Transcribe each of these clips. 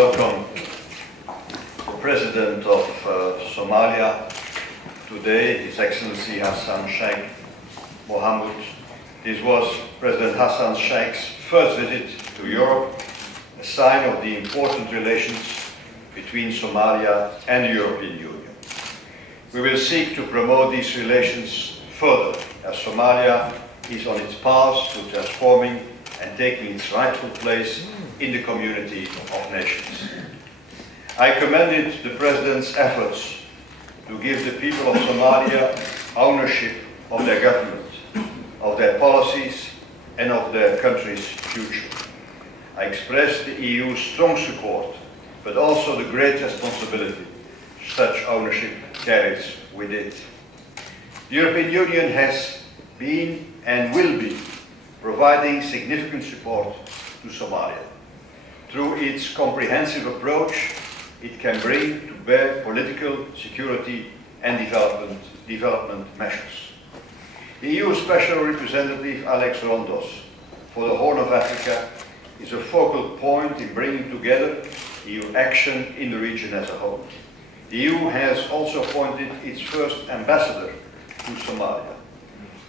welcome the President of Somalia today, His Excellency Hassan Sheikh Mohamud. This was President Hassan Sheikh's first visit to Europe, a sign of the important relations between Somalia and the European Union. We will seek to promote these relations further as Somalia is on its path to transforming and taking its rightful place in the community of nations. I commended the President's efforts to give the people of Somalia ownership of their government, of their policies, and of their country's future. I expressed the EU's strong support, but also the great responsibility such ownership carries with it. The European Union has been and will be providing significant support to Somalia. Through its comprehensive approach, it can bring to bear political, security and development measures. The EU Special Representative Alex Rondos for the Horn of Africa is a focal point in bringing together EU action in the region as a whole. The EU has also appointed its first ambassador to Somalia,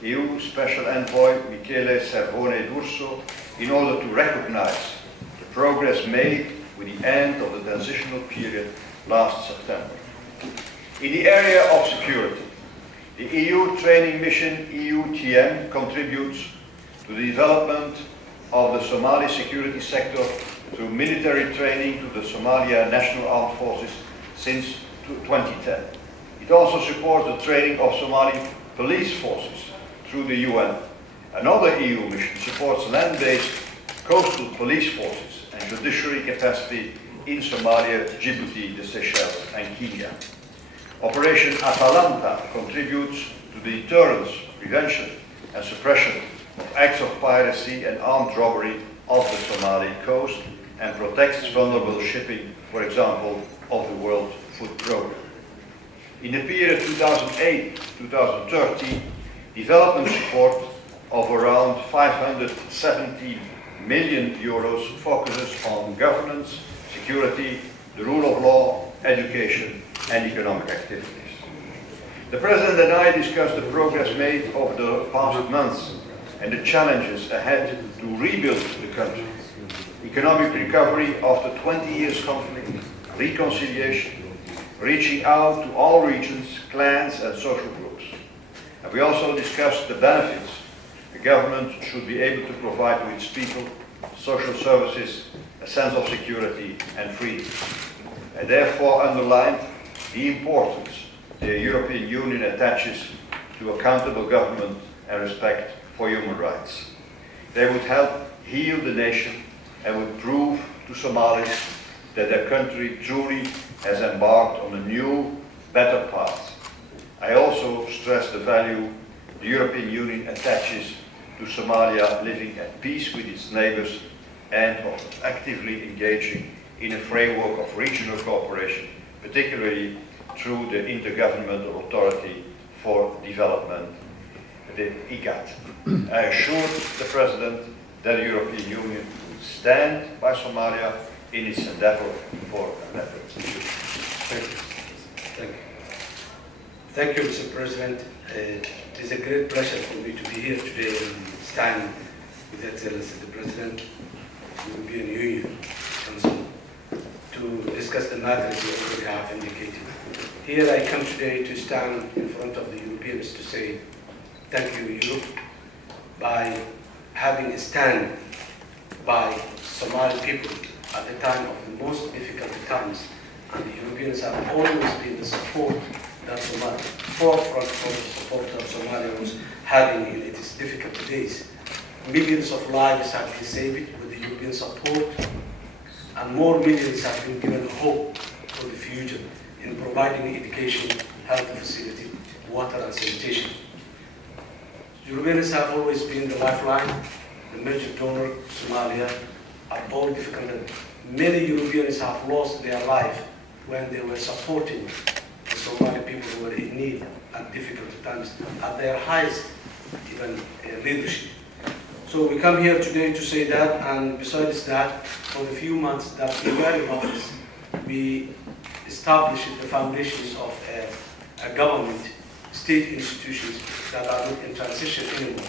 EU Special Envoy Michele Servone d'Urso, in order to recognize the progress made with the end of the transitional period last September. In the area of security, the EU training mission EUTM contributes to the development of the Somali security sector through military training to the Somalia National Armed Forces since 2010. It also supports the training of Somali police forces through the UN. Another EU mission supports land-based coastal police forces and judiciary capacity in Somalia, Djibouti, the Seychelles and Kenya. Operation Atalanta contributes to the deterrence, prevention and suppression of acts of piracy and armed robbery off the Somali coast and protects vulnerable shipping, for example, of the World Food Programme. In the period 2008-2013, development support of around 570 million euros focuses on governance, security, the rule of law, education and economic activities. The President and I discussed the progress made over the past months and the challenges ahead to rebuild the country. Economic recovery after 20 years conflict, reconciliation, reaching out to all regions, clans and social groups. And we also discussed the benefits the government should be able to provide to its people, social services, a sense of security and freedom. And therefore underlined the importance the European Union attaches to accountable government and respect for human rights. They would help heal the nation and would prove to Somalis that their country truly has embarked on a new, better path. I also stress the value the European Union attaches to Somalia living at peace with its neighbors and of actively engaging in a framework of regional cooperation, particularly through the Intergovernmental Authority for Development, the IGAD. I assured the President that the European Union would stand by Somalia in its endeavor for a better future. Thank you. Thank you. Thank you, Mr. President. It is a great pleasure for me to be here today and stand with Excellency the President of the European Union Council to discuss the matters you already have indicated. Here I come today to stand in front of the Europeans to say thank you, Europe, by having a stand by Somali people at the time of the most difficult times, and the Europeans have always been the support that Somalia, forefront for the support that Somalia was having in its difficult days. Millions of lives have been saved with the European support, and more millions have been given hope for the future in providing education, health facility, water and sanitation. Europeans have always been the lifeline, the major donor to Somalia at all difficult times. Many Europeans have lost their life when they were supporting the Somali people who were in need at difficult times, at their highest even leadership. So we come here today to say that, and besides that, for the few months that we were in office, we established the foundations of a government, state institutions that are not in transition anymore.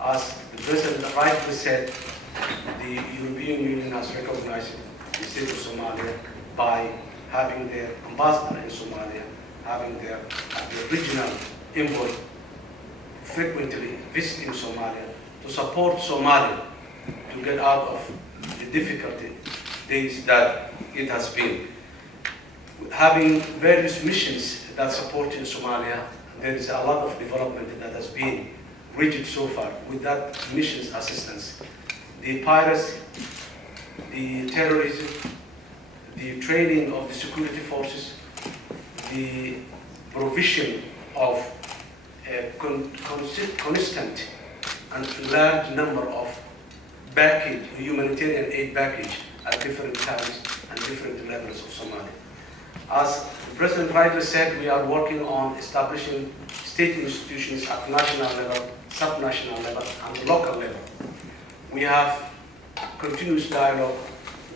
As the President rightly said, the European Union has recognized the state of Somalia by having their ambassador in Somalia, having their regional envoy frequently visiting Somalia to support Somalia to get out of the difficulty days that it has been. Having various missions that support in Somalia, there is a lot of development that has been reached so far with that mission's assistance. The piracy, the terrorism, the training of the security forces, the provision of a constant and large number of humanitarian aid package at different times and different levels of Somalia. As the President rightly said, we are working on establishing state institutions at national level, sub-national level, and local level. We have continuous dialogue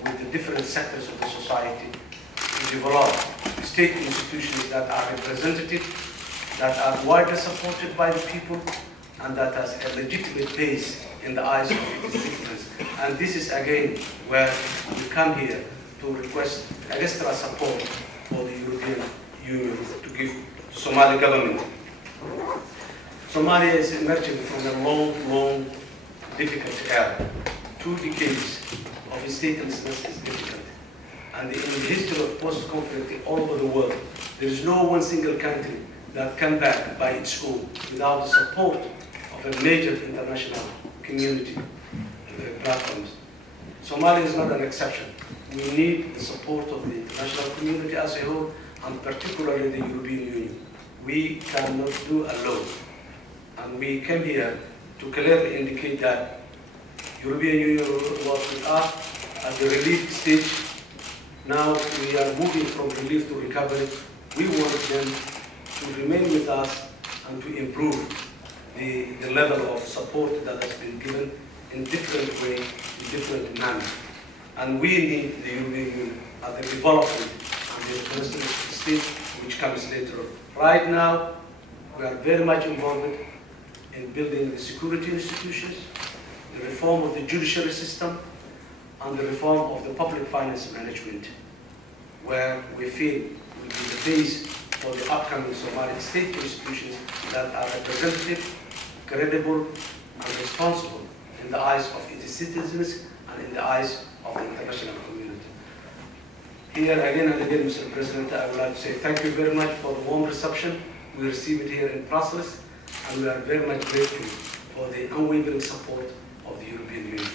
with the different sectors of the society to develop state institutions that are representative, that are widely supported by the people, and that has a legitimate base in the eyes of its citizens. And this is again where we come here to request extra support for the European Union to give to Somali government. Somalia is emerging from a long, difficult era. 2 decades of statelessness is difficult. And in the history of post-conflict all over the world, there is no one single country that can back by its own without the support of a major international community platforms. Somalia is not an exception. We need the support of the international community as a whole, and particularly the European Union. We cannot do alone. And we came here to clearly indicate that European Union will work with us at the relief stage. Now we are moving from relief to recovery. We want them to remain with us and to improve the level of support that has been given in different ways, in different manners. And we need the European Union at the development and the international stage, which comes later on. Right now, we are very much involved in building the security institutions, the reform of the judiciary system, and the reform of the public finance management, where we feel will be the base for the upcoming Somali state institutions that are representative, credible, and responsible in the eyes of its citizens and in the eyes of the international community. Here again and again, Mr. President, I would like to say thank you very much for the warm reception we received here in Brussels, and we are very much grateful for the unwavering support of the European Union.